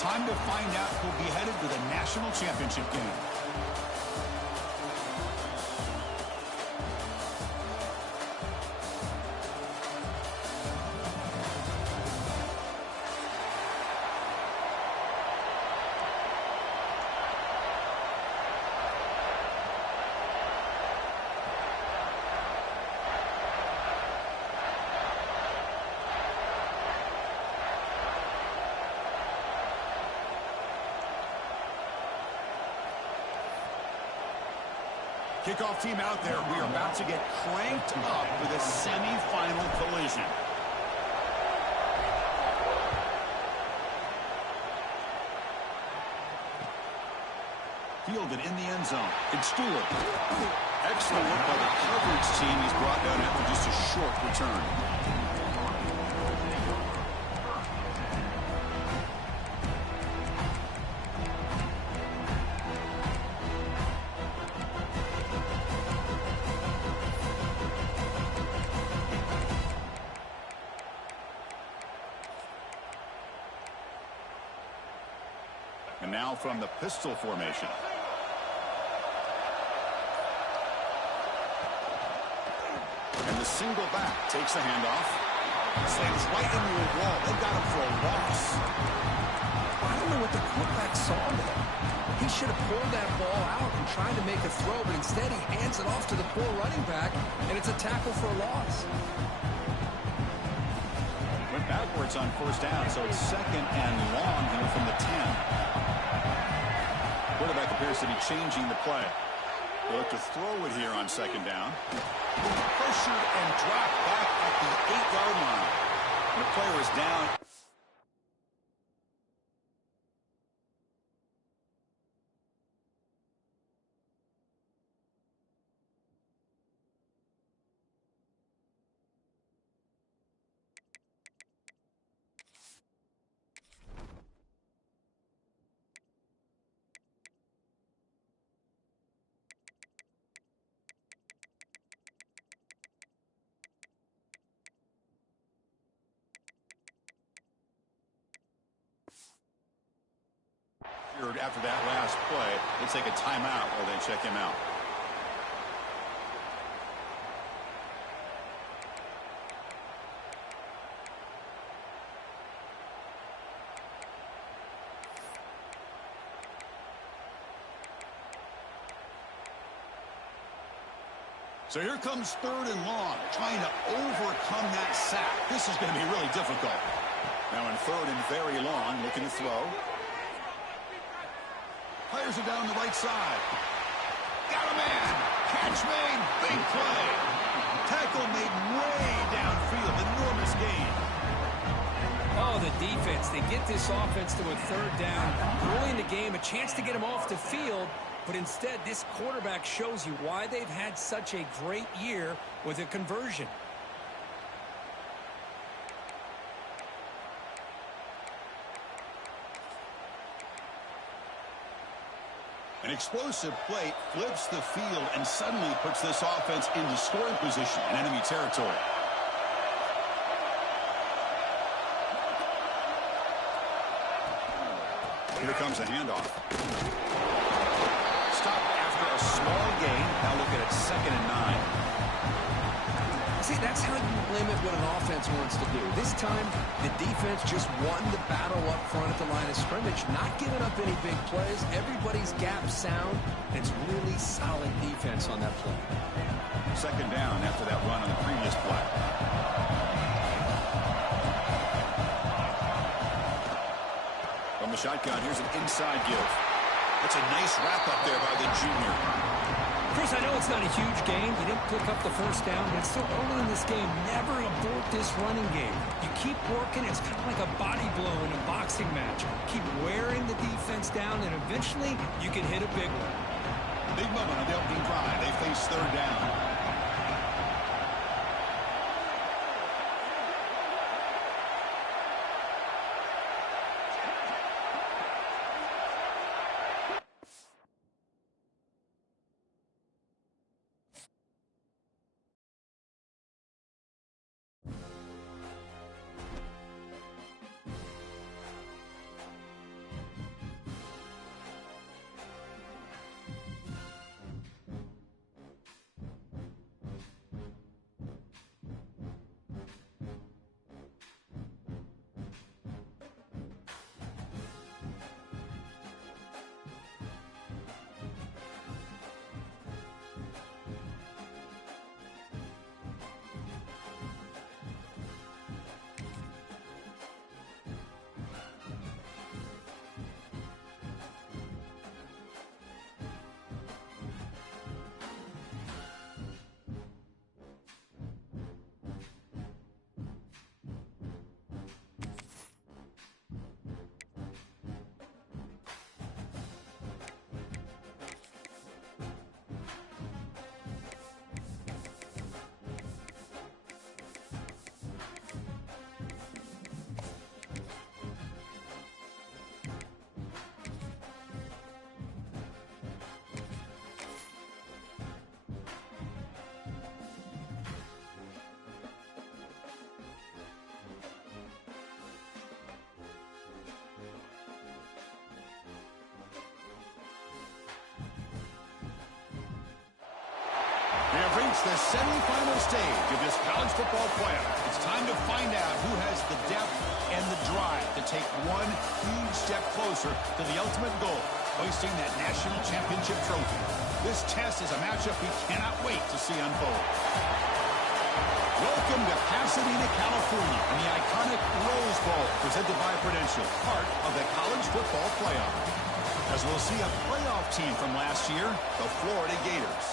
Time to find out who'll be headed to the national championship game. Kickoff team out there. We are about to get cranked up with a semi-final collision. Fielded in the end zone. It's Stewart. Excellent work by the coverage team. He's brought down after just a short return. And now from the pistol formation. And the single back takes the handoff. Slams right into a wall. They got him for a loss. I don't know what the quarterback saw there. He should have pulled that ball out and tried to make a throw, but instead he hands it off to the poor running back, and it's a tackle for a loss. Went backwards on first down, so it's second and long here from the 10. Quarterback appears to be changing the play. They look to throw it here on second down. Pressured and dropped back at the 8-yard line. And the player is down. After that last play, they take a timeout while they check him out. So here comes third and long, trying to overcome that sack. This is going to be really difficult. Now in third and very long, looking to throw. Fires it down the right side. Got a man. Catch made. Big play. Tackle made way downfield. Enormous gain. Oh, the defense. They get this offense to a third down. Early in the game, a chance to get him off the field. But instead, this quarterback shows you why they've had such a great year with a conversion. An explosive play flips the field and suddenly puts this offense into scoring position in enemy territory. Here comes a handoff. Stop after a small gain. Now look at it, 2nd and 9. See, that's how you limit what an offense wants to do. This time, the defense just won the battle up front at the line of scrimmage, not giving up any big plays. Everybody's gap sound. It's really solid defense on that play. 2nd down after that run on the previous play. From the shotgun, here's an inside give. That's a nice wrap up there by the junior. Chris, I know it's not a huge game. You didn't pick up the first down, but it's still early in this game. Never abort this running game. You keep working. It's kind of like a body blow in a boxing match. Keep wearing the defense down, and eventually you can hit a big one. Big moment on the opening drive. They face third down. It's the semifinal stage of this college football playoff. It's time to find out who has the depth and the drive to take one huge step closer to the ultimate goal, hoisting that national championship trophy. This test is a matchup we cannot wait to see unfold. Welcome to Pasadena, California, and the iconic Rose Bowl, presented by Prudential, part of the college football playoff. As we'll see a playoff team from last year, the Florida Gators,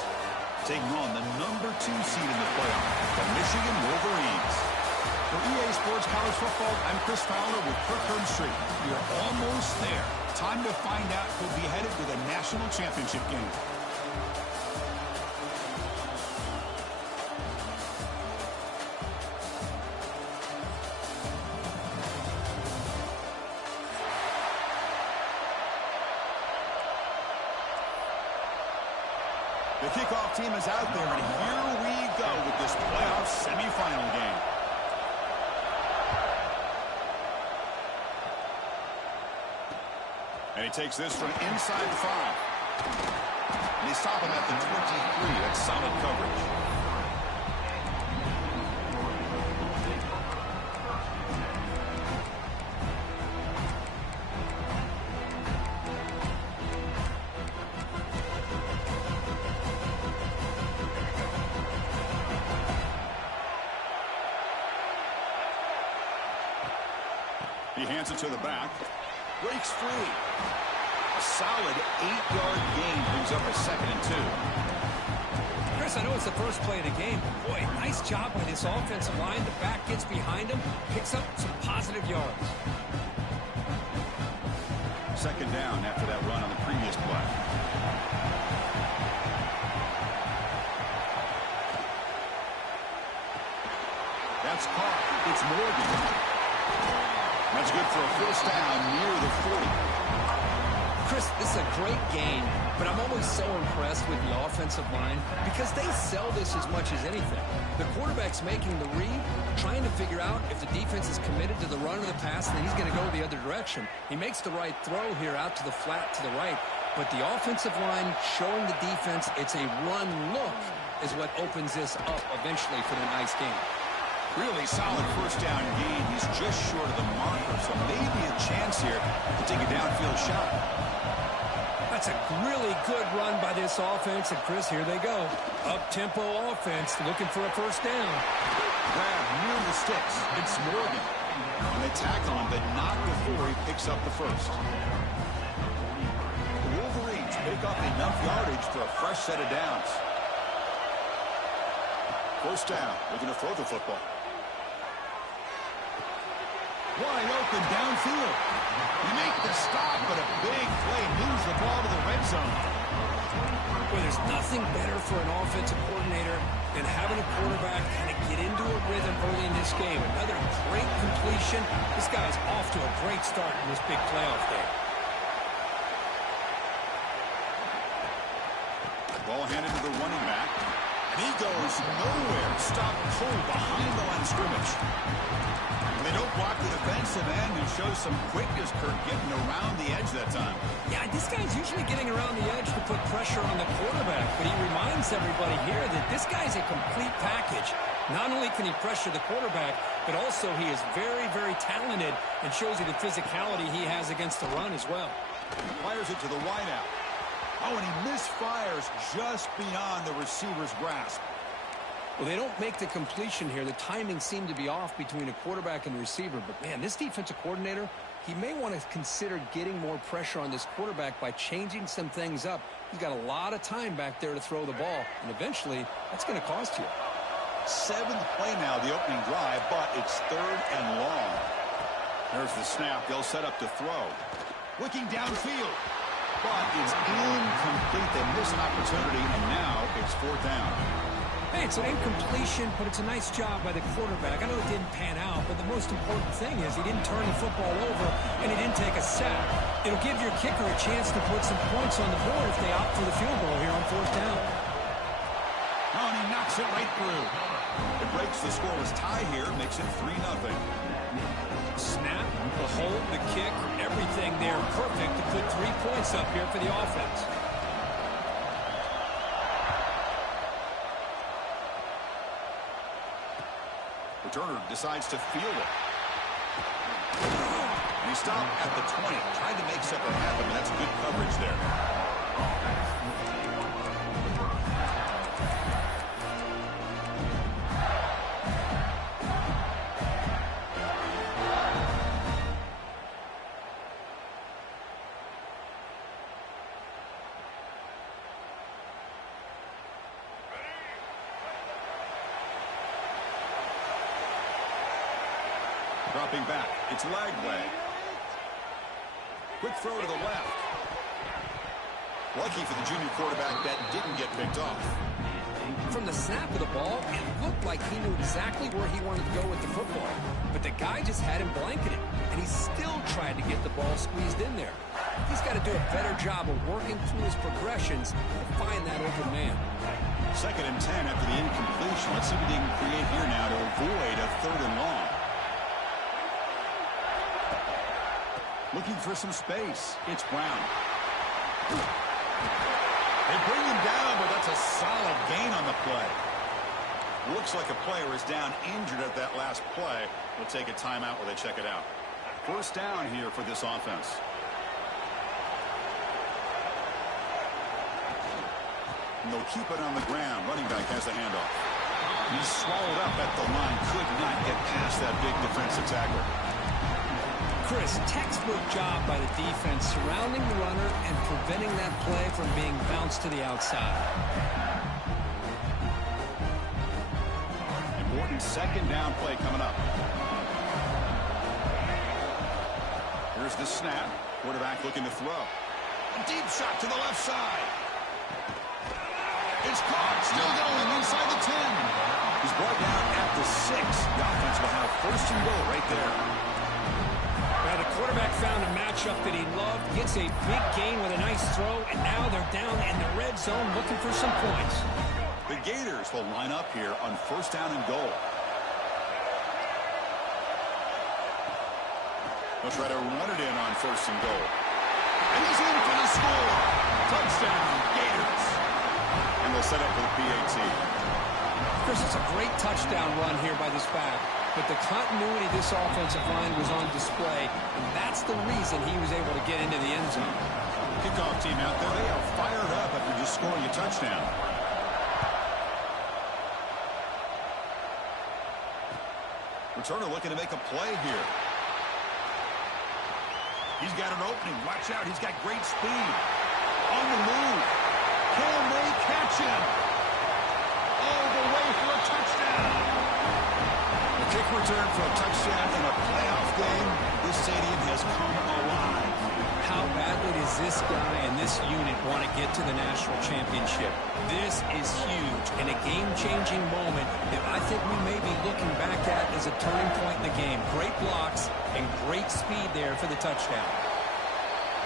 taking on the number 2 seed in the playoff, the Michigan Wolverines. For EA Sports College Football, I'm Chris Fowler with Kirk Herbstreit. We are almost there. Time to find out who'll be headed to the national championship game. The kickoff team is out there, and here we go with this playoff semifinal game. And he takes this from inside the 5. And they stop him at the 23. That's solid coverage. He hands it to the back. Breaks free. A solid 8-yard gain brings up a 2nd and 2. Chris, I know it's the first play of the game, but boy, nice job by this offensive line. The back gets behind him, picks up some positive yards. 2nd down after that run on the previous play. That's caught. It's Morgan. That's good for a first down near the 40. Chris, this is a great game, but I'm always so impressed with the offensive line because they sell this as much as anything. The quarterback's making the read, trying to figure out if the defense is committed to the run or the pass, and then he's going to go the other direction. He makes the right throw here out to the flat to the right, but the offensive line showing the defense it's a run look is what opens this up eventually for the nice game. Really solid first down gain. He's just short of the marker, so maybe a chance here to take a downfield shot. That's a really good run by this offense, and Chris, here they go. Up-tempo offense looking for a first down. Grab near the sticks. It's Morgan. And they tackle him, but not before he picks up the first. The Wolverines pick up enough yardage for a fresh set of downs. First down, looking to throw the football. Wide open downfield. You make the stop, but a big play moves the ball to the red zone. Well, there's nothing better for an offensive coordinator than having a quarterback kind of get into a rhythm early in this game. Another great completion. This guy's off to a great start in this big playoff game. Ball handed to the running back. And he goes nowhere. Stop cold behind the line of scrimmage. They don't block the defensive end and show some quickness, Kirk, getting around the edge that time. Yeah, this guy's usually getting around the edge to put pressure on the quarterback, but he reminds everybody here that this guy's a complete package. Not only can he pressure the quarterback, but also he is very, very talented and shows you the physicality he has against the run as well. Fires it to the wideout. Oh, and he misfires just beyond the receiver's grasp. Well, they don't make the completion here. The timing seemed to be off between a quarterback and the receiver. But, man, this defensive coordinator, he may want to consider getting more pressure on this quarterback by changing some things up. He's got a lot of time back there to throw the ball. And eventually, that's going to cost you. 7th play now, the opening drive, but it's 3rd and long. There's the snap. They'll set up to throw. Looking downfield. But it's incomplete. They miss an opportunity, and now it's 4th down. Hey, it's an incompletion, but it's a nice job by the quarterback. I know it didn't pan out, but the most important thing is he didn't turn the football over, and he didn't take a sack. It'll give your kicker a chance to put some points on the board if they opt for the field goal here on 4th down. Oh, and he knocks it right through. It breaks the scoreless tie here, makes it 3-0. Snap, the hold, the kick, everything there perfect to put 3 points up here for the offense. returner decides to field it. And he stopped at the 20, trying to make something happen, and that's good coverage there. Dropping back, it's Lagway. Quick throw to the left. Lucky for the junior quarterback that didn't get picked off. From the snap of the ball, it looked like he knew exactly where he wanted to go with the football. But the guy just had him blanketed, and he still tried to get the ball squeezed in there. He's got to do a better job of working through his progressions to find that open man. 2nd and 10 after the incompletion. Let's see what they can create here now to avoid a 3rd and long. Looking for some space. It's Brown. They bring him down, but that's a solid gain on the play. Looks like a player is down injured at that last play. We'll take a timeout while they check it out. 1st down here for this offense. And they'll keep it on the ground. Running back has the handoff. He's swallowed up at the line. Could not get past that big defensive tackler. Chris, textbook job by the defense surrounding the runner and preventing that play from being bounced to the outside. Important 2nd down play coming up. Here's the snap. Quarterback looking to throw. A deep shot to the left side. It's caught. Still going inside the 10. He's brought down at the 6. The offense will have 1st and goal right there. The quarterback found a matchup that he loved, gets a big gain with a nice throw, and now they're down in the red zone looking for some points. The Gators will line up here on 1st down and goal. They'll try to run it in on 1st and goal. And he's in for the score. Touchdown, Gators. And they'll set up for the PAT. Chris, it's a great touchdown run here by this back. But the continuity of this offensive line was on display, and that's the reason he was able to get into the end zone. Kickoff team out there, they are fired up after just scoring a touchdown. Returner looking to make a play here. He's got an opening. Watch out, he's got great speed. On the move. Can they catch him? All the way for a touchdown. Kick return for a touchdown in a playoff game. This stadium has come alive. How badly does this guy and this unit want to get to the national championship? This is huge and a game-changing moment that I think we may be looking back at as a turning point in the game. Great blocks and great speed there for the touchdown.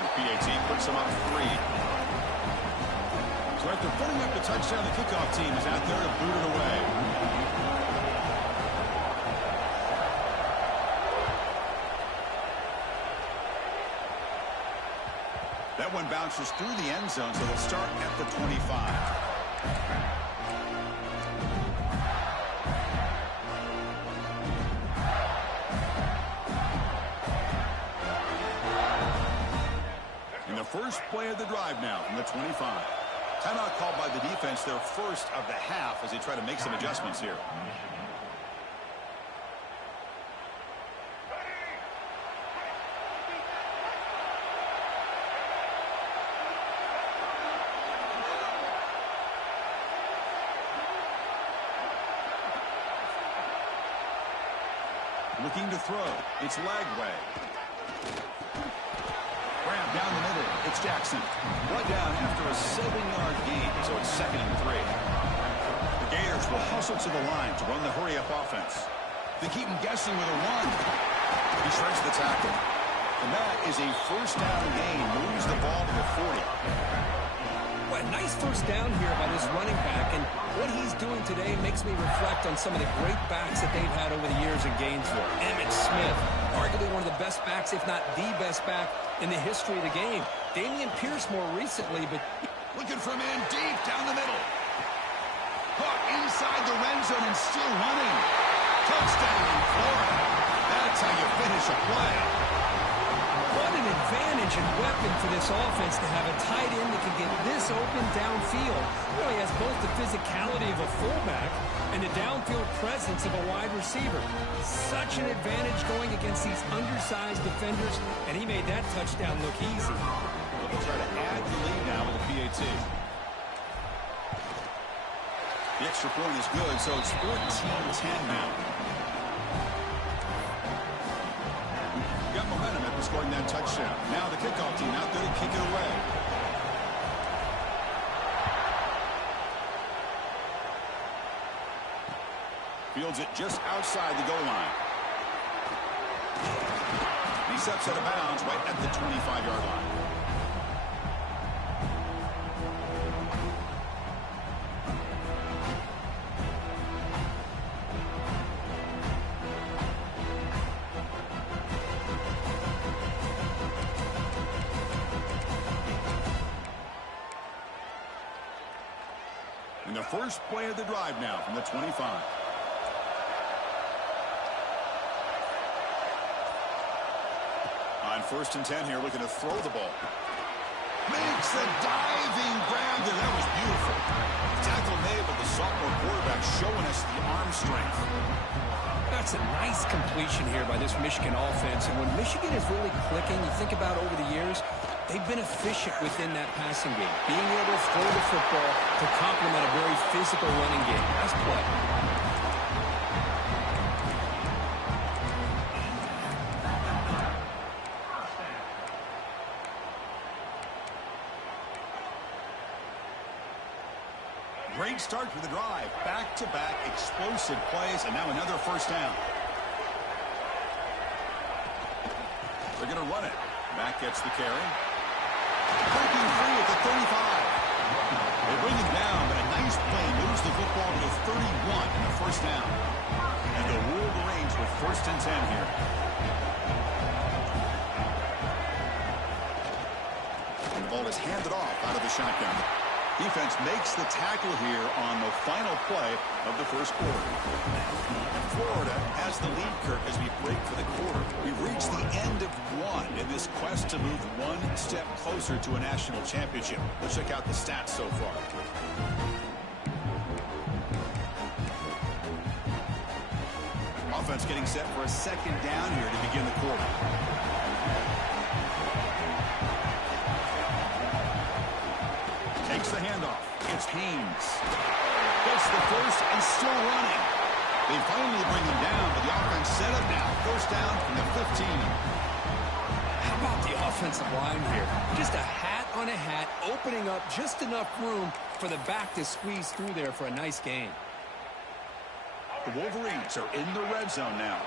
The PAT puts them up 3. So after putting up the touchdown, the kickoff team is out there to boot it away. That one bounces through the end zone, so they'll start at the 25. In the first play of the drive now from the 25. Timeout called by the defense, their 1st of the half as they try to make some adjustments here. Looking to throw. It's Lagway. Grab down the middle. It's Jackson. Brought down after a 7-yard gain, so it's 2nd and 3. The Gators will hustle to the line to run the hurry-up offense. They keep him guessing with a run. He shreds the tackle. And that is a 1st down gain. Moves the ball to the 40. Well, a nice 1st down here by this running back, and what he's doing today makes me reflect on some of the great backs that they've had over the years in Gainesville. Emmitt Smith, arguably one of the best backs, if not the best back in the history of the game. Damian Pierce more recently, but looking for a man deep down the middle. Caught inside the red zone and still running. Touchdown, Florida. That's how you finish a play. What an advantage and weapon for this offense to have a tight end that can get this open downfield. He really has both the physicality of a fullback and the downfield presence of a wide receiver. Such an advantage going against these undersized defenders, and he made that touchdown look easy. They'll try to add the lead now with a PAT. The extra point is good, so it's 14-10 now. Got momentum after scoring that touchdown. Now the kickoff team out there to kick it away. Fields it just outside the goal line. He steps out of bounds right at the 25-yard line. And the first play of the drive now from the 25. On 1st and 10 here, looking to throw the ball. Makes the diving grab there. That was beautiful. The tackle made, but the sophomore quarterback showing us the arm strength. That's a nice completion here by this Michigan offense. And when Michigan is really clicking, you think about over the years, they've been efficient within that passing game. Being able to throw the football to complement a very physical running game. Nice play. Great start for the drive. Back-to-back explosive plays, and now another first down. They're going to run it. Mack gets the carry. Breaking free at the 35. They bring it down, but a nice play moves the football to the 31 and a first down. And the Wolverines with 1st and 10 here. And the ball is handed off out of the shotgun. Defense makes the tackle here on the final play of the first quarter. And Florida has the lead, Kirk, as we break for the quarter. We've reached the end of one in this quest to move one step closer to a national championship. Let's check out the stats so far. Offense getting set for a second down here to begin the quarter. Takes the handoff. It's Haynes. Gets the first and still running. They finally bring him down, but the offense set up now. First down from the 15. How about the offensive line here? Just a hat on a hat, opening up just enough room for the back to squeeze through there for a nice gain. The Wolverines are in the red zone now.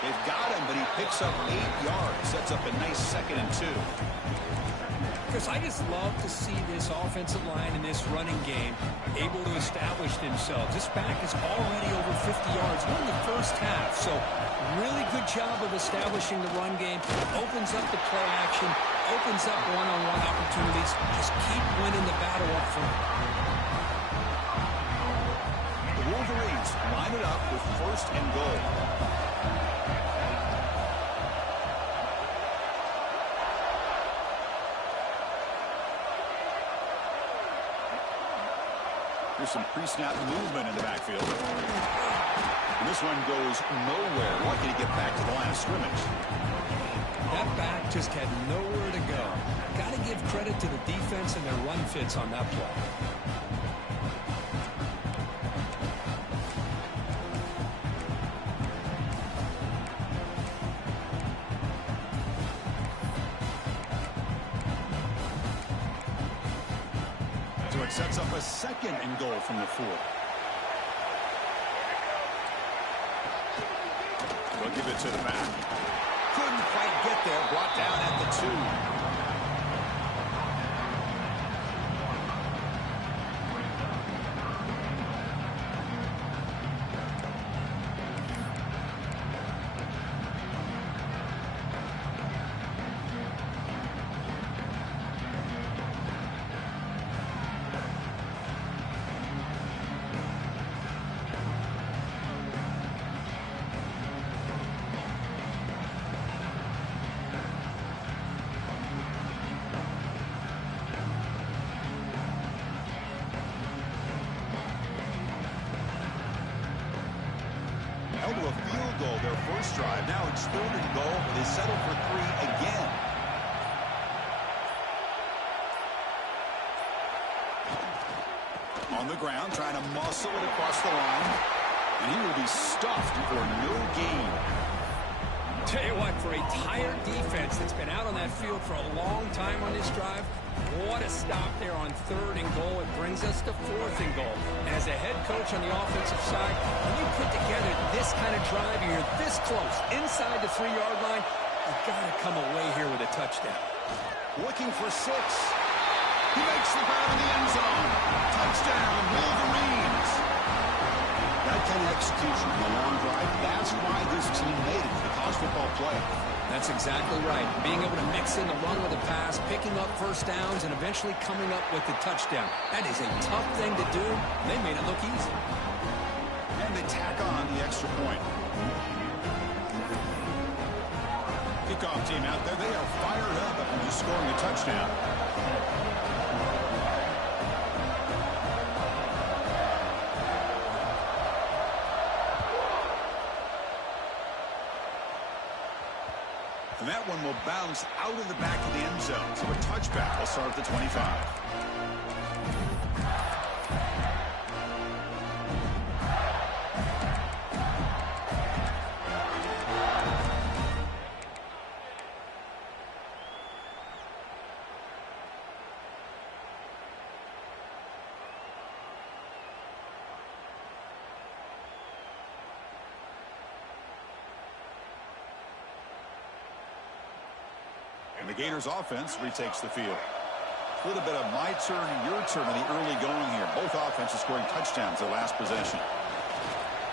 They've got him, but he picks up 8 yards. Sets up a nice 2nd and 2. Chris, I just love to see this offensive line in this running game able to establish themselves. This back is already over 50 yards in the first half. So really good job of establishing the run game. Opens up the play action. Opens up one-on-one opportunities. Just keep winning the battle up front. The Wolverines line it up with 1st and goal. There's some pre-snap movement in the backfield. And this one goes nowhere. Lucky to get back to the line of scrimmage. That back just had nowhere to go. Got to give credit to the defense and their run fits on that play. So it sets up a 2nd and goal from the 4. They'll give it to the back. Couldn't quite get there. Brought down at the 2. held to a field goal their first drive. Now it's 3rd and goal. They settle for 3 again. On the ground, trying to muscle it across the line. And he will be stuffed for no gain. Tell you what, for a tired defense that's been out on that field for a long time on this drive, what a stop there on 3rd and goal. It brings us to 4th and goal. And as a head coach on the offensive side, when you put together this kind of drive, you're this close, inside the 3-yard line, you've got to come away here with a touchdown. Looking for 6. He makes the grab in the end zone. Touchdown, Wolverines. That kind of execution in the long drive, that's why this team made it to the college football playoff. That's exactly right. Being able to mix in the run with the pass, picking up first downs, and eventually coming up with the touchdown. That is a tough thing to do. They made it look easy. And they tack on the extra point. Kickoff team out there. They are fired up after just scoring a touchdown. And that one will bounce out of the back of the end zone. So a touchback will start at the 25. And the Gators offense retakes the field. A little bit of my turn, your turn in the early going here. Both offenses scoring touchdowns their last possession.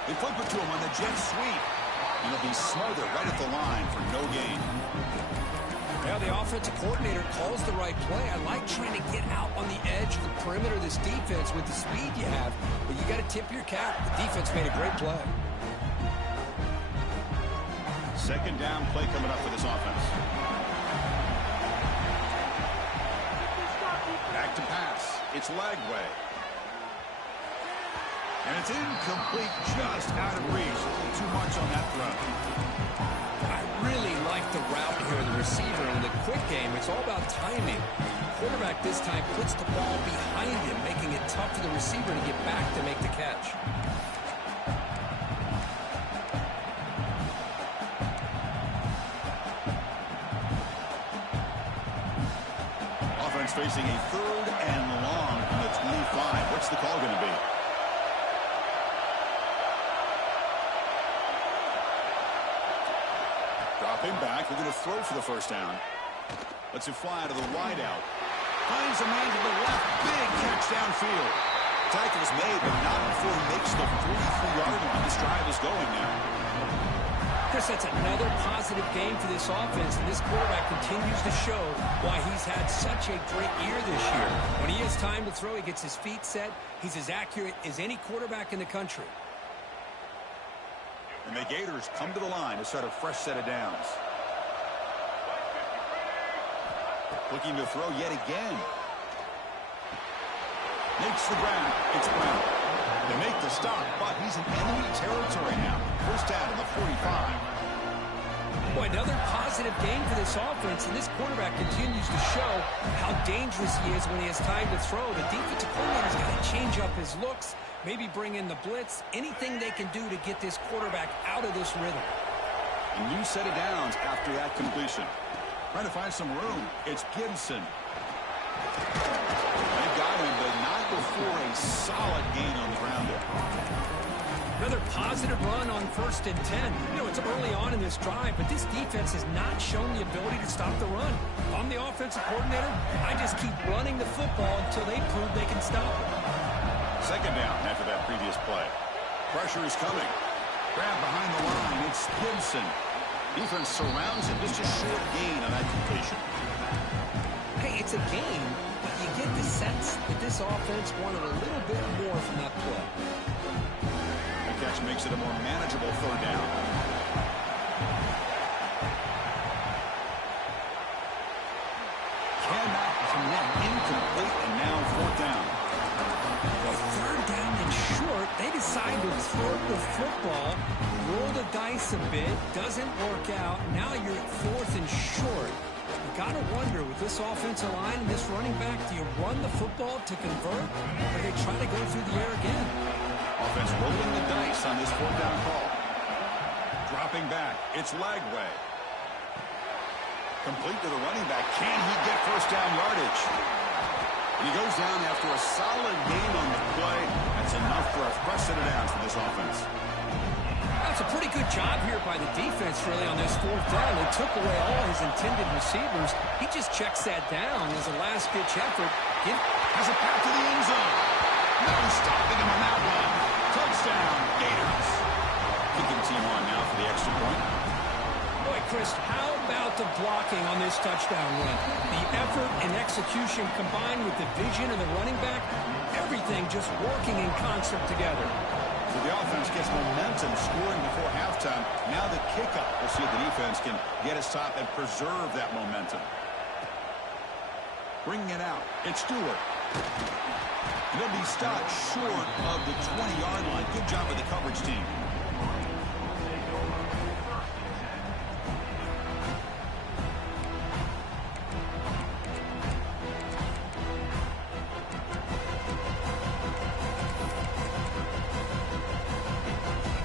They flip it to him on the jet sweep. And he'll be smothered right at the line for no gain. Yeah, the offensive coordinator calls the right play. I like trying to get out on the edge of the perimeter of this defense with the speed you have. But you got to tip your cap. The defense made a great play. 2nd down play coming up for this offense. Back to pass. It's Lagway. And it's incomplete, just out of reach. Too much on that throw. I really like the route here, the receiver. In the quick game, it's all about timing. Quarterback this time puts the ball behind him, making it tough for the receiver to get back to make the catch. Offense facing a 3rd and long from the 25. What's the call going to be? Dropping back. They're going to throw for the first down. Lets it fly out of the wideout. Finds a man to the left. Big catch downfield. Tackle is made, but not before he makes the 43-yard line. This drive is going now. Chris, that's another positive game for this offense, and this quarterback continues to show why he's had such a great year this year. When he has time to throw, he gets his feet set. He's as accurate as any quarterback in the country. And the Gators come to the line to start a fresh set of downs. Looking to throw yet again. Makes the grab. It's Brown. They make the stop, but he's in enemy territory now. First down to the 45. Boy, another positive game for this offense, and this quarterback continues to show how dangerous he is when he has time to throw. The defensive coordinator's got to change up his looks, maybe bring in the blitz, anything they can do to get this quarterback out of this rhythm. A new set of downs after that completion. Trying to find some room. It's Gibson. They got him, but not before a solid gain on the ground there. Another positive run on 1st and 10. You know, it's early on in this drive, but this defense has not shown the ability to stop the run. If I'm the offensive coordinator, I just keep running the football until they prove they can stop it. 2nd down after that previous play. Pressure is coming. Grab behind the line. It's Gibson. Defense surrounds him. Just a short gain on that completion. Hey, it's a game, but you get the sense that this offense wanted a little bit more from that play. The catch makes it a more manageable 3rd down. Cannot connect. Incomplete, and now 4th down. Well, 3rd down and short, they decide to throw the football, roll dice a bit. Doesn't work out. Now you're at 4th and short. You got to wonder, with this offensive line and this running back, do you run the football to convert, or do they try to go through the air again? Offense rolling the dice on this 4th down call. Dropping back. It's Lagway. Complete to the running back. Can he get first down yardage? He goes down after a solid gain on the play. That's enough for a fresh set of downs for this offense. That's a pretty good job here by the defense, really, on this 4th down. They took away all his intended receivers. He just checks that down as a last-ditch effort. Has it back to the end zone. No stopping him on that one. Touchdown, Gators. Kicking team on now for the extra point. Boy, Chris, how about the blocking on this touchdown run? The effort and execution combined with the vision of the running back, everything just working in concert together. So the offense gets momentum scoring before halftime. Now the kickoff. We'll see if the defense can get a stop and preserve that momentum. Bringing it out. It's Stewart. He'll be stopped short of the 20-yard line. Good job of the coverage team.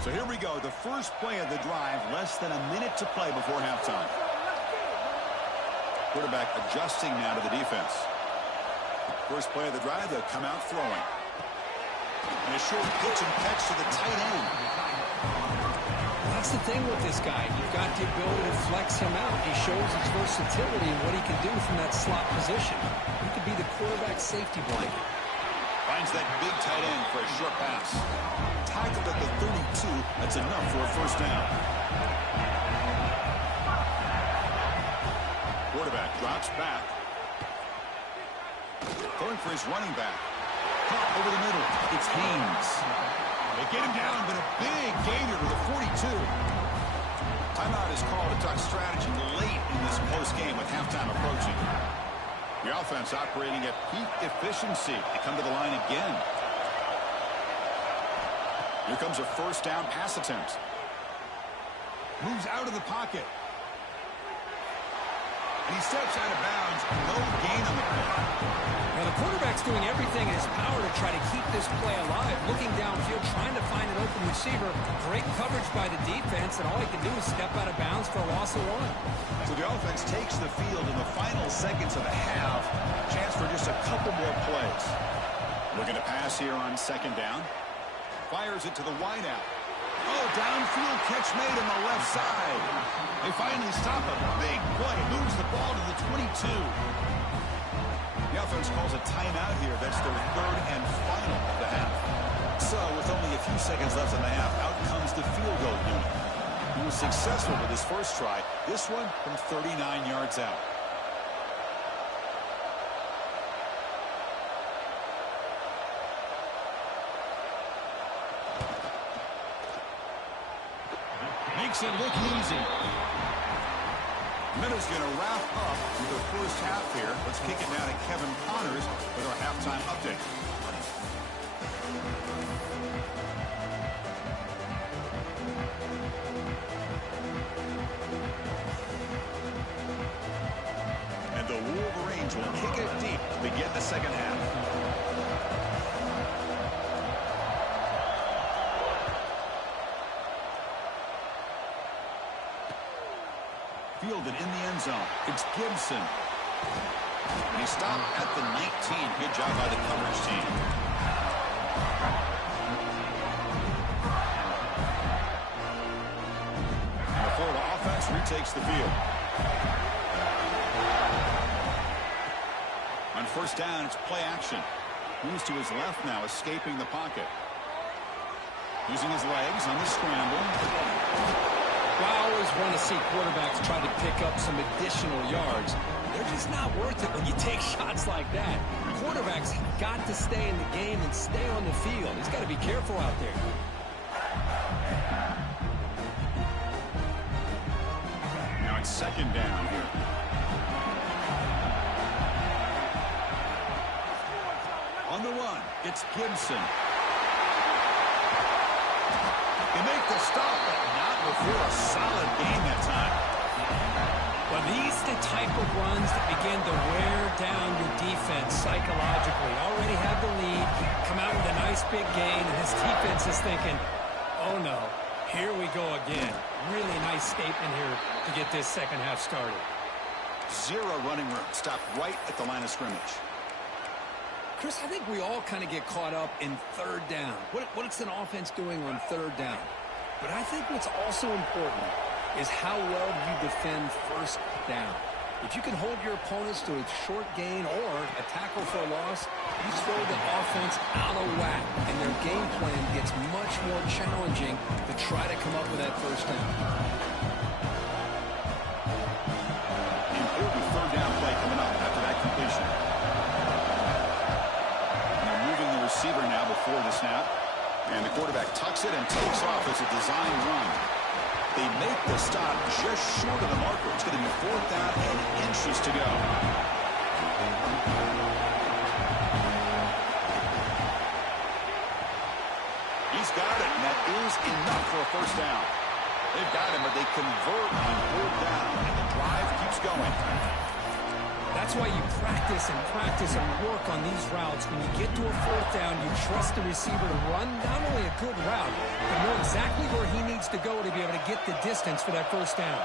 So here we go, the first play of the drive, less than a minute to play before halftime. Quarterback adjusting now to the defense. First play of the drive, they'll come out throwing. And a short pitch and catch to the tight end. That's the thing with this guy. You've got the ability to flex him out. He shows his versatility and what he can do from that slot position. He could be the quarterback's safety blanket. Finds that big tight end for a short pass. Tackled at the 32. That's enough for a first down. Quarterback drops back. Going for his running back. Caught over the middle. It's Haynes. They get him down, but a big gainer to the 42. Timeout is called to talk strategy late in this close game with halftime approaching. The offense operating at peak efficiency. They come to the line again. Here comes a first down pass attempt. Moves out of the pocket. And he steps out of bounds. No gain on the play. Now the quarterback's doing everything in his power to try to keep this play alive. Looking downfield, trying to find an open receiver. Great coverage by the defense, and all he can do is step out of bounds for a loss of 1. So the offense takes the field in the final seconds of the half. Chance for just a couple more plays. Looking to pass here on second down. Fires it to the wideout. Oh, downfield catch made on the left side. They finally stop him. Big play. Moves the ball to the 22. The offense calls a timeout here. That's their third and final of the half. So, with only a few seconds left in the half, out comes the field goal unit. He was successful with his first try. This one from 39 yards out. Makes it look easy. Minutes going to wrap up with the first half here. Let's kick it down to Kevin Connors with our halftime update. And the Wolverines will kick it deep to begin the second half. Fielded in the end zone. It's Gibson. And he stopped at the 19. Good job by the coverage team. And the Florida offense retakes the field. On first down, it's play action. Moves to his left now, escaping the pocket. Using his legs on the scramble. I always want to see quarterbacks try to pick up some additional yards. They're just not worth it when you take shots like that. Quarterbacks have got to stay in the game and stay on the field. He's got to be careful out there. Now it's second down here. On the run, it's Gibson. They make the stop, but not for a solid gain that time. Well, these are the type of runs that begin to wear down your defense psychologically. Already have the lead, come out with a nice big gain, and his defense is thinking, oh no, here we go again. Really nice statement here to get this second half started. Zero running room. Stopped right at the line of scrimmage. Chris, I think we all kind of get caught up in third down. What's an offense doing on third down? But I think what's also important is how well you defend first down. If you can hold your opponents to a short gain or a tackle for a loss, you throw the offense out of whack, and their game plan gets much more challenging to try to come up with that first down. Important third down play coming up after that completion. And they're moving the receiver now before the snap. And the quarterback tucks it and takes off as a design run. They make the stop just short of the marker. It's going to be fourth down and inches to go. He's got it, and that is enough for a first down. They've got him, but they convert on fourth down, and the drive keeps going. That's why you practice and work on these routes. When you get to a fourth down, you trust the receiver to run not only a good route, but know exactly where he needs to go to be able to get the distance for that first down.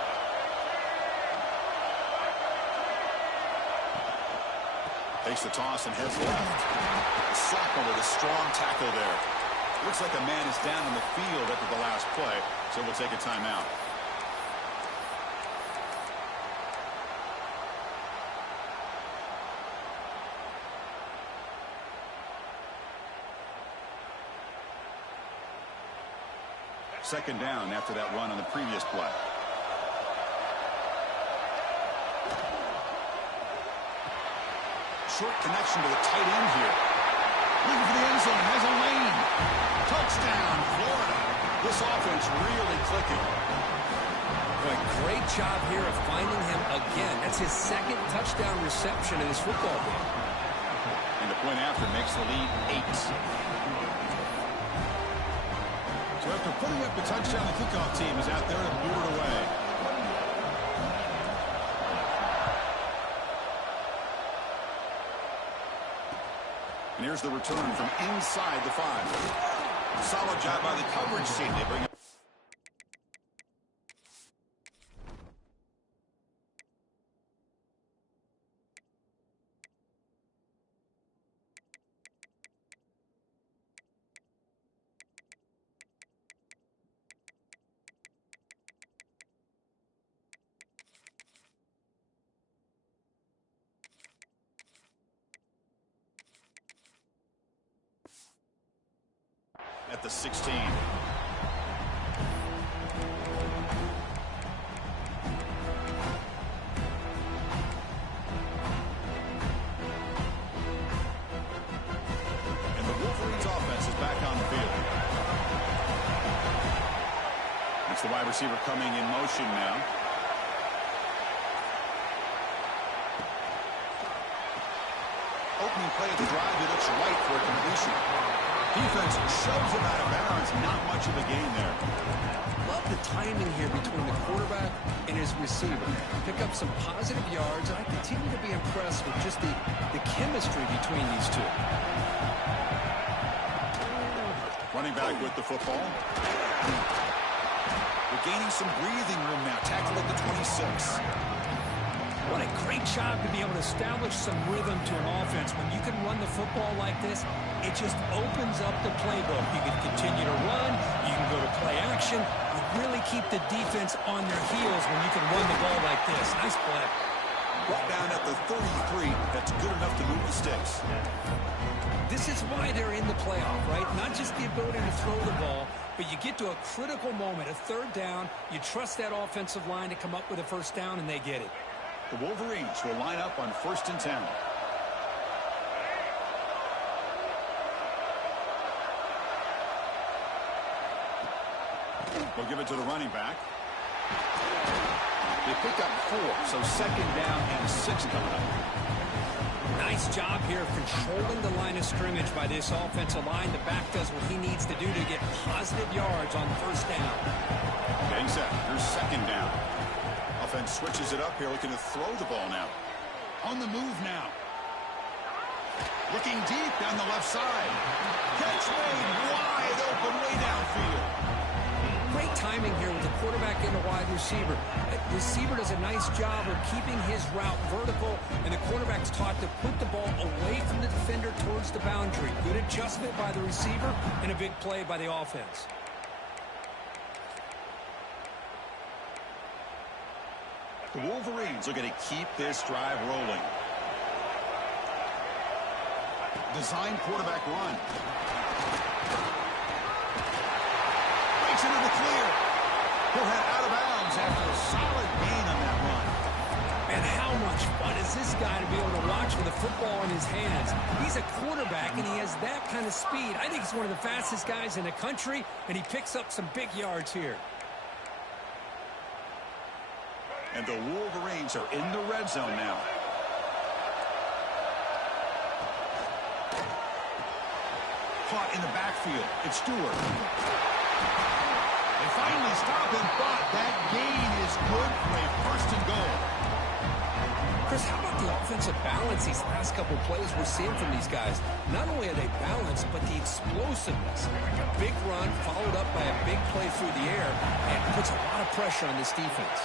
Takes the toss and heads left. Chapo with a strong tackle there. Looks like a man is down in the field after the last play, so we'll take a timeout. Second down after that run on the previous play. Short connection to the tight end here. Looking for the end zone. Has a lane. Touchdown, Florida. This offense really clicking. But great job here of finding him again. That's his second touchdown reception in this football game. And the point after makes the lead 8. So after putting up the touchdown, the kickoff team is out there to move it away. And here's the return from inside the 5. Solid job by the coverage team. They bring it. At the 16. And the Wolverines offense is back on the field. It's the wide receiver coming in motion now. Opening play of the drive, he looks right for a completion. Defense shoves him out of bounds. Not much of a gain there. Love the timing here between the quarterback and his receiver. Pick up some positive yards, and I continue to be impressed with just the chemistry between these two. Running back with the football. We're gaining some breathing room now. Tackle at the 26. What a great job to be able to establish some rhythm to an offense. When you can run the football like this, it just opens up the playbook. You can continue to run. You can go to play action. You really keep the defense on their heels when you can run the ball like this. Nice play. Brought down at the 33. That's good enough to move the sticks. This is why they're in the playoff, right? Not just the ability to throw the ball, but you get to a critical moment, a third down. You trust that offensive line to come up with a first down, and they get it. The Wolverines will line up on 1st and 10. They'll give it to the running back. They pick up 4, so second down and 6 coming up. Nice job here of controlling the line of scrimmage by this offensive line. The back does what he needs to do to get positive yards on first down. Getting set. switches it up here, looking to throw the ball now. On the move now. Looking deep down the left side. Catch made wide open way downfield. Great timing here with the quarterback and the wide receiver. The receiver does a nice job of keeping his route vertical, and the quarterback's taught to put the ball away from the defender towards the boundary. Good adjustment by the receiver and a big play by the offense. The Wolverines are going to keep this drive rolling. Design quarterback run. Breaks into the clear. He'll head out of bounds after a solid gain on that run. Man, how much fun is this guy to be able to watch with a football in his hands? He's a quarterback, and he has that kind of speed. I think he's one of the fastest guys in the country, and he picks up some big yards here. And the Wolverines are in the red zone now. Caught in the backfield. It's Stewart. They finally stop him, but that gain is good for a first and goal. Chris, how about the offensive balance these last couple plays we're seeing from these guys? Not only are they balanced, but the explosiveness. A big run followed up by a big play through the air, and puts a lot of pressure on this defense.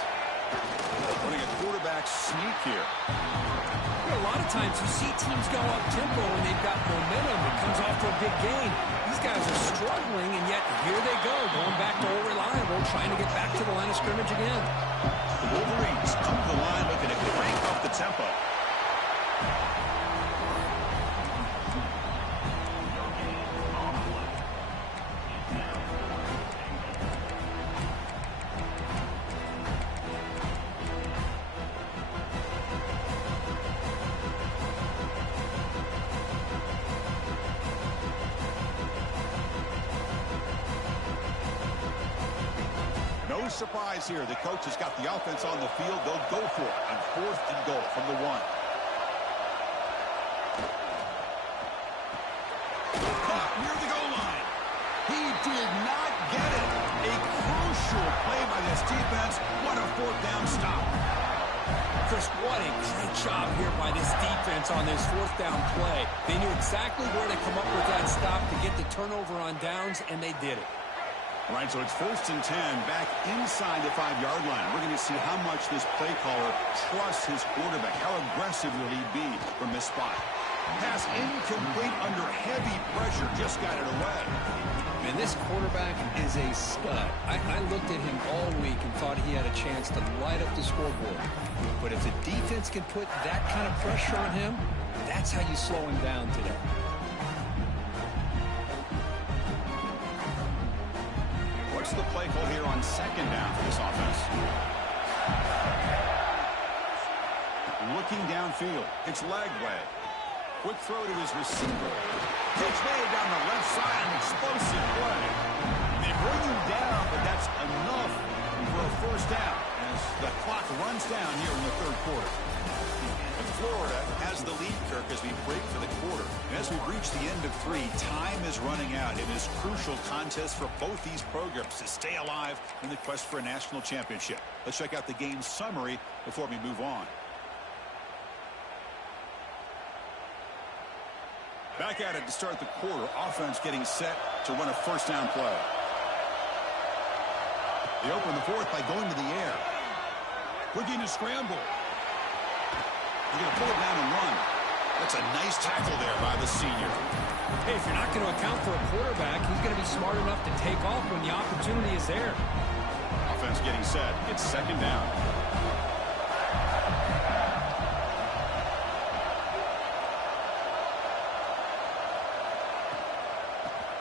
Running a quarterback sneak here. A lot of times you see teams go up tempo when they've got momentum. It comes off for a big gain. These guys are struggling, and yet here they go, going back to old reliable, trying to get back to the line of scrimmage again. The Wolverines come to the line looking to crank up the tempo. No surprise here. The coach has got the offense on the field. They'll go for it on 4th and goal from the 1. Caught near the goal line. He did not get it. A crucial play by this defense. What a 4th down stop. Chris, what a great job here by this defense on this 4th down play. They knew exactly where to come up with that stop to get the turnover on downs, and they did it. All right, so it's 1st and 10 back inside the 5-yard line. We're going to see how much this play caller trusts his quarterback. How aggressive will he be from this spot? Pass incomplete under heavy pressure. Just got it away. And this quarterback is a stud. I looked at him all week and thought he had a chance to light up the scoreboard. But if the defense can put that kind of pressure on him, that's how you slow him down today. What's the play call here on 2nd down for this offense? Looking downfield. It's Lagway. Quick throw to his receiver. Pitch made down the left side. An explosive play. They bring him down, but that's enough for a 1st down as the clock runs down here in the 3rd quarter. And Florida has the lead, Kirk, as we break for the quarter. And as we reach the end of 3, time is running out in this crucial contest for both these programs to stay alive in the quest for a national championship. Let's check out the game summary before we move on. Back at it to start the quarter. Offense getting set to run a 1st down play. They open the 4th by going to the air. Looking to scramble. They're going to pull it down and run. That's a nice tackle there by the senior. Hey, if you're not going to account for a quarterback, he's going to be smart enough to take off when the opportunity is there. Offense getting set. It's 2nd down.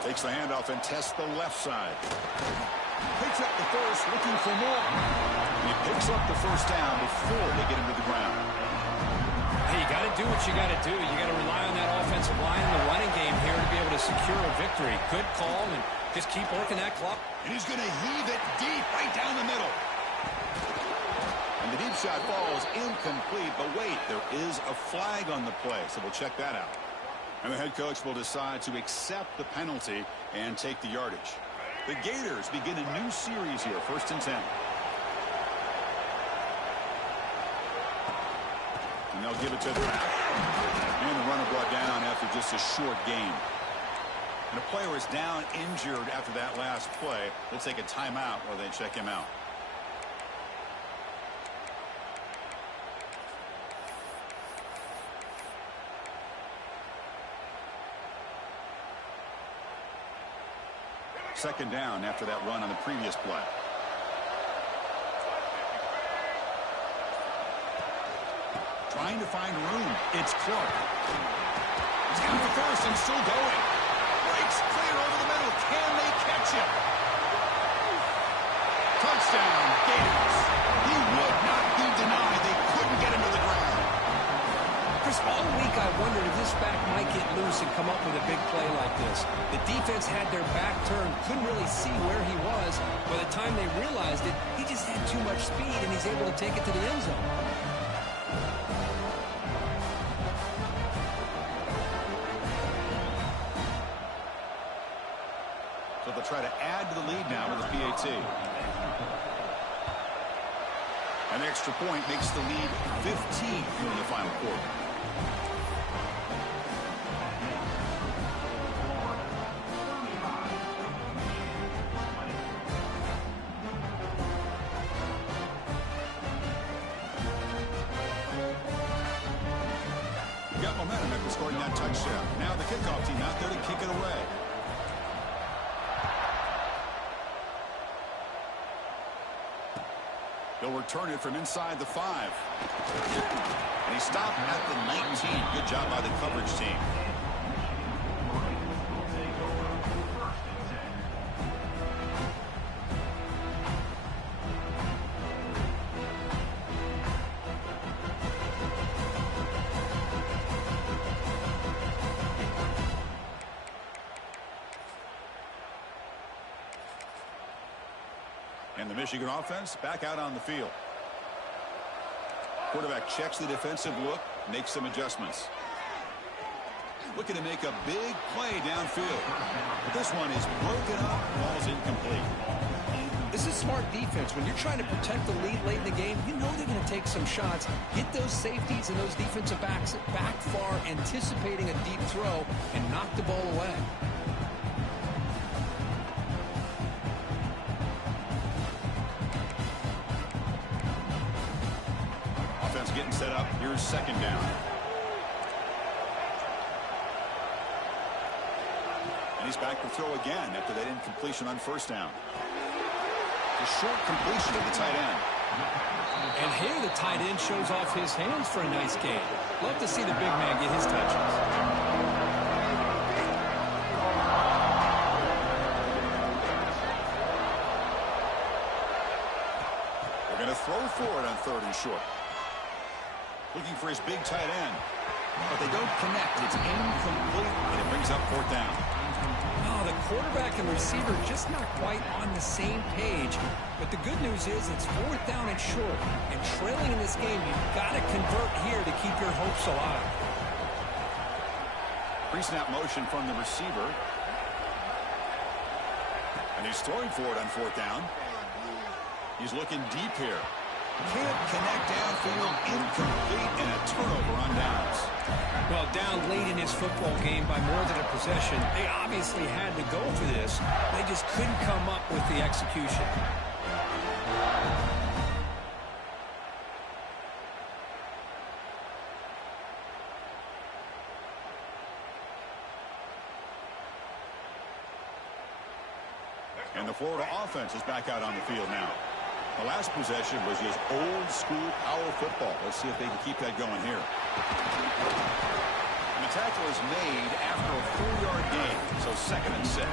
Takes the handoff and tests the left side. Picks up the 1st, looking for more. He picks up the 1st down before they get him to the ground. Hey, you got to do what you got to do. You got to rely on that offensive line and the running game here to be able to secure a victory. Good call, and just keep working that clock. And he's going to heave it deep right down the middle. And the deep shot falls incomplete, but wait, there is a flag on the play, so we'll check that out. And the head coach will decide to accept the penalty and take the yardage. The Gators begin a new series here, 1st and 10. and they'll give it to the back. And the runner brought down after just a short gain. And a player is down injured after that last play. We'll take a timeout while they check him out. Second down after that run on the previous play. Trying to find room. It's Clark. He's got the first and still going. Breaks clear over the middle. Can they catch him? Touchdown, Gators. He would not be denied. They couldn't get him to the ground. Chris, all week I wondered if this back might get loose and come up with a big play like this. The defense had their back turned, couldn't really see where he was. By the time they realized it, he just had too much speed, and he's able to take it to the end zone. So they'll try to add to the lead now with a PAT. An extra point makes the lead 15 here in the final quarter. Got momentum after scoring that touchdown. Now the kickoff team out there to kick it away. They'll return it from inside the 5. And he stopped at the 19. Good job by the coverage team. And the Michigan offense back out on the field. Quarterback checks the defensive look, makes some adjustments. Looking to make a big play downfield. But this one is broken up, ball's incomplete. This is smart defense. When you're trying to protect the lead late in the game, you know they're going to take some shots. Get those safeties and those defensive backs back far, anticipating a deep throw, and knock the ball away. Getting set up. Here's second down. And he's back to throw again after that incompletion on first down. A short completion to the tight end. And here the tight end shows off his hands for a nice game. Love to see the big man get his touches. We're going to throw for it on third and short. Looking for his big tight end. But they don't connect. It's incomplete, and it brings up fourth down. Oh, the quarterback and receiver just not quite on the same page. But the good news is it's fourth down and short. And trailing in this game, you've got to convert here to keep your hopes alive. Pre-snap motion from the receiver. And he's throwing for it on fourth down. He's looking deep here. Can't connect downfield, incomplete, and a turnover on downs. Well, down late in his football game by more than a possession, they obviously had to go for this. They just couldn't come up with the execution. And the Florida offense is back out on the field now. The last possession was just old-school power football. Let's see if they can keep that going here. And the tackle is made after a 4-yard gain, so 2nd and 6.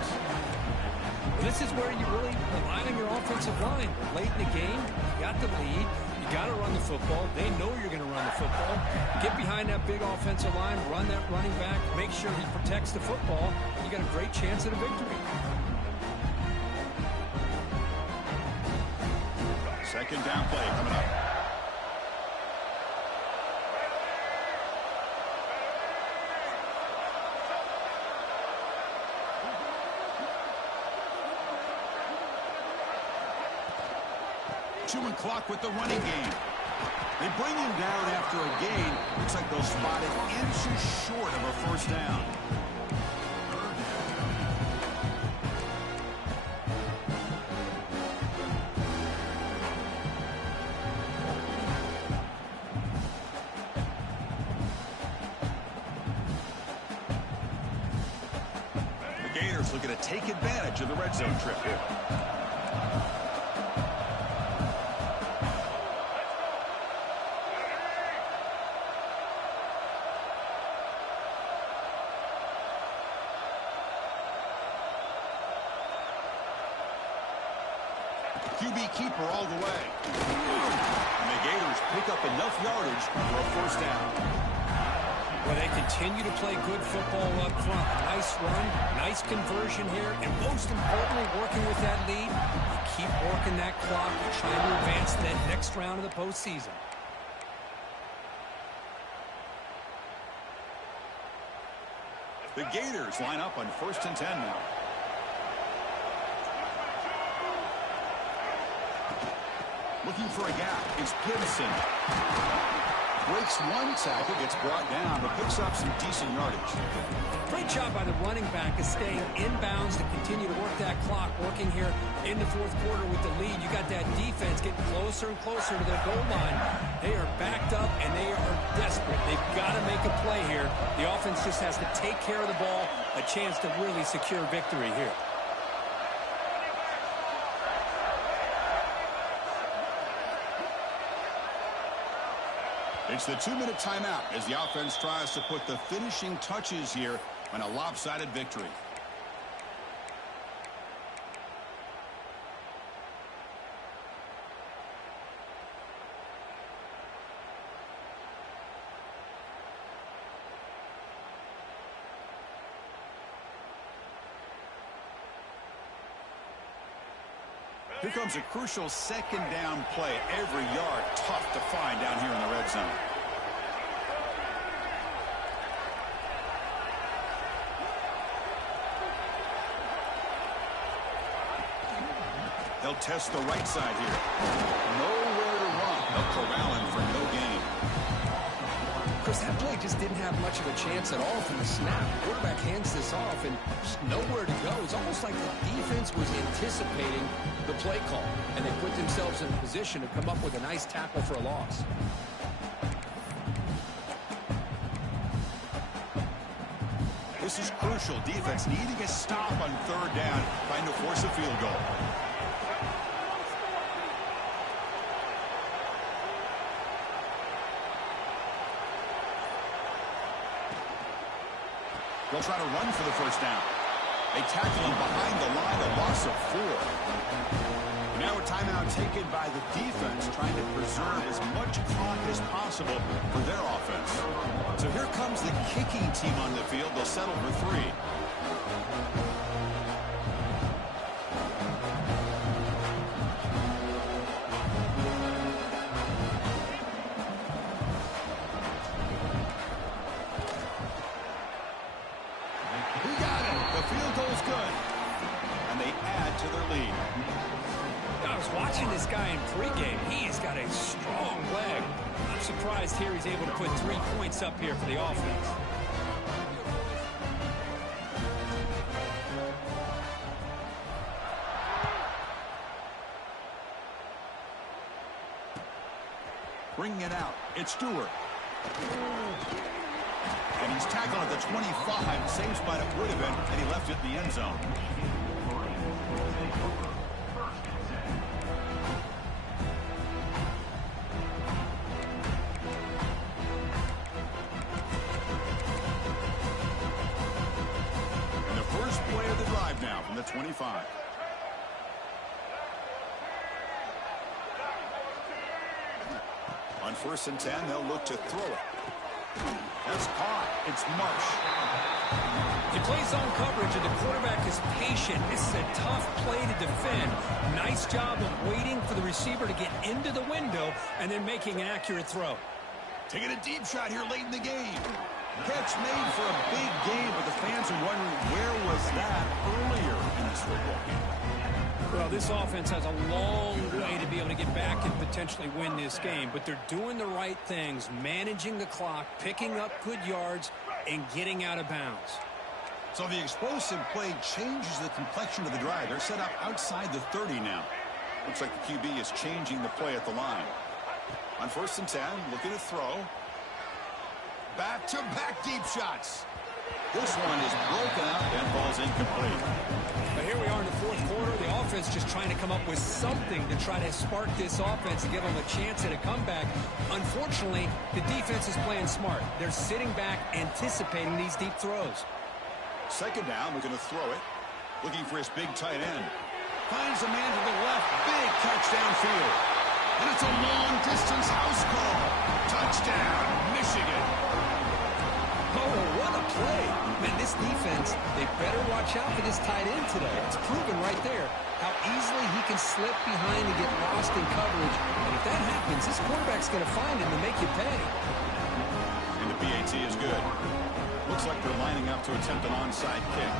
This is where you really rely on your offensive line. Late in the game, you got the lead. You got to run the football. They know you're going to run the football. Get behind that big offensive line, run that running back, make sure he protects the football. You got a great chance at a victory. Second down play coming up. Chewing clock with the running game. They bring him down after a gain. Looks like they'll spot it inches short of a first down. The Gators looking to take advantage of the red zone trip here. QB keeper all the way. And the Gators pick up enough yardage for a first down. Well, they continue to play good football up front. Nice run, nice conversion here, and most importantly, working with that lead, you keep working that clock and trying to advance to that next round of the postseason. The Gators line up on 1st and 10 now. Looking for a gap. It's Gibson. Breaks one tackle, gets brought down, but picks up some decent yardage. Great job by the running back of staying inbounds to continue to work that clock, working here in the 4th quarter with the lead. You got that defense getting closer and closer to their goal line. They are backed up, and they are desperate. They've got to make a play here. The offense just has to take care of the ball, a chance to really secure victory here. It's the 2-minute timeout as the offense tries to put the finishing touches here on a lopsided victory. Here comes a crucial 2nd down play. Every yard tough to find down here in the red zone. They'll test the right side here. Nowhere to run. They'll corral him for no gain. Of course, that play just didn't have much of a chance at all from the snap. The quarterback hands this off and just nowhere to go. It's almost like the defense was anticipating the play call, and they put themselves in a position to come up with a nice tackle for a loss. This is crucial. Defense needing a stop on 3rd down, trying to force a field goal. They'll try to run for the first down. They tackle him behind the line, a loss of 4. Now a timeout taken by the defense, trying to preserve as much clock as possible for their offense. So here comes the kicking team on the field. They'll settle for 3. Watching this guy in pregame, he's got a strong leg. I'm surprised here he's able to put 3 points up here for the offense. Bringing it out, it's Stewart. And he's tackled at the 25. Same spot it would have been, and he left it in the end zone. Play of the drive now from the 25. On 1st and 10, they'll look to throw it. That's caught. It's Marsh. He plays zone coverage, and the quarterback is patient. This is a tough play to defend. Nice job of waiting for the receiver to get into the window and then making an accurate throw. Taking a deep shot here late in the game. Catch made for a big game, but the fans are wondering where was that earlier in this football game. Well, this offense has a long way to be able to get back and potentially win this game, but they're doing the right things, managing the clock, picking up good yards, and getting out of bounds. So the explosive play changes the complexion of the drive. They're set up outside the 30 now. Looks like the QB is changing the play at the line. On 1st and 10, looking to throw. Back-to-back deep shots. This one is broken out and falls incomplete. But here we are in the 4th quarter. The offense just trying to come up with something to try to spark this offense and give them a chance at a comeback. Unfortunately, the defense is playing smart. They're sitting back, anticipating these deep throws. 2nd down, we're going to throw it. Looking for his big tight end. Finds a man to the left. Big touch downfield. And it's a long-distance house call. Touchdown, Michigan. Oh, what a play. Man, this defense, they better watch out for this tight end today. It's proven right there how easily he can slip behind and get lost in coverage. And if that happens, this quarterback's going to find him to make you pay. And the PAT is good. Looks like they're lining up to attempt an onside kick.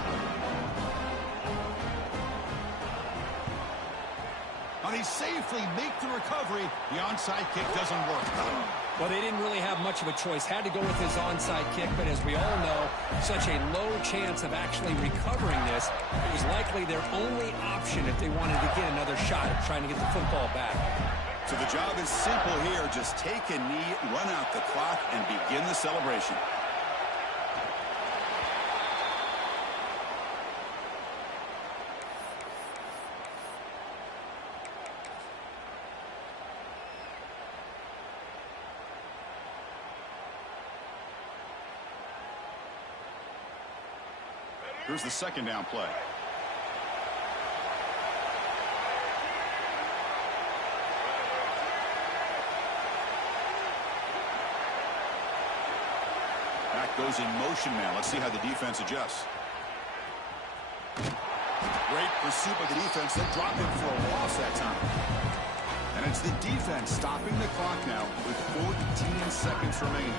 Now they safely make the recovery. The onside kick doesn't work. Well, they didn't really have much of a choice. Had to go with his onside kick, but as we all know, such a low chance of actually recovering this. It was likely their only option if they wanted to get another shot at trying to get the football back. So the job is simple here. Just take a knee, run out the clock, and begin the celebration. Here's the 2nd down play. Back goes in motion now. Let's see how the defense adjusts. Great pursuit by the defense. They drop him for a loss that time. And it's the defense stopping the clock now with 14 seconds remaining.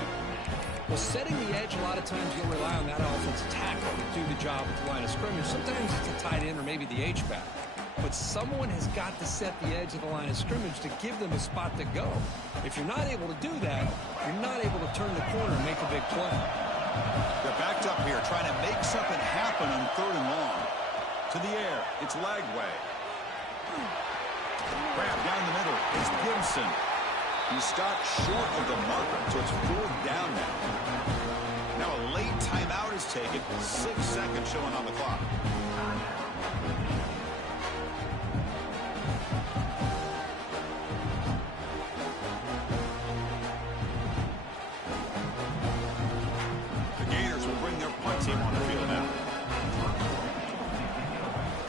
Well, setting the edge, a lot of times you'll rely on that offensive tackle to do the job at the line of scrimmage. Sometimes it's a tight end or maybe the H-back. But someone has got to set the edge of the line of scrimmage to give them a spot to go. If you're not able to do that, you're not able to turn the corner and make a big play. They're backed up here trying to make something happen on 3rd and long. To the air. It's Lagway. Grab down the middle. It's Gibson. He stopped short of the marker, so it's 4th down now. Now a late timeout is taken. 6 seconds showing on the clock. The Gators will bring their punt team on the field now.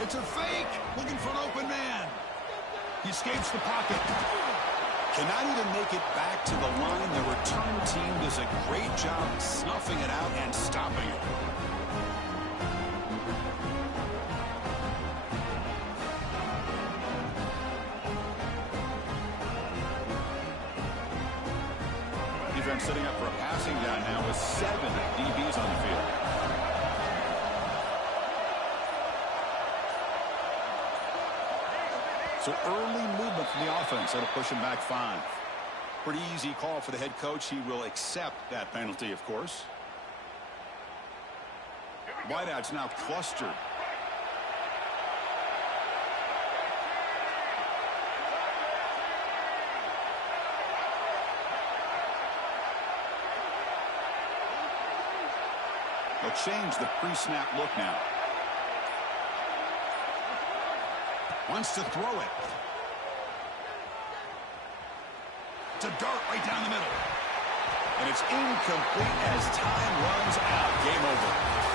It's a fake. Looking for an open man. He escapes the pocket. Cannot even make it back to the line. The return team does a great job snuffing it out and stopping it. Defense setting up for a passing down now with 7 DBs on the field. So early movement from the offense. That'll push him back 5. Pretty easy call for the head coach. He will accept that penalty, of course. Wideouts now clustered. They'll change the pre-snap look now. Wants to throw it. It's a dart right down the middle. And it's incomplete as time runs out. Game over.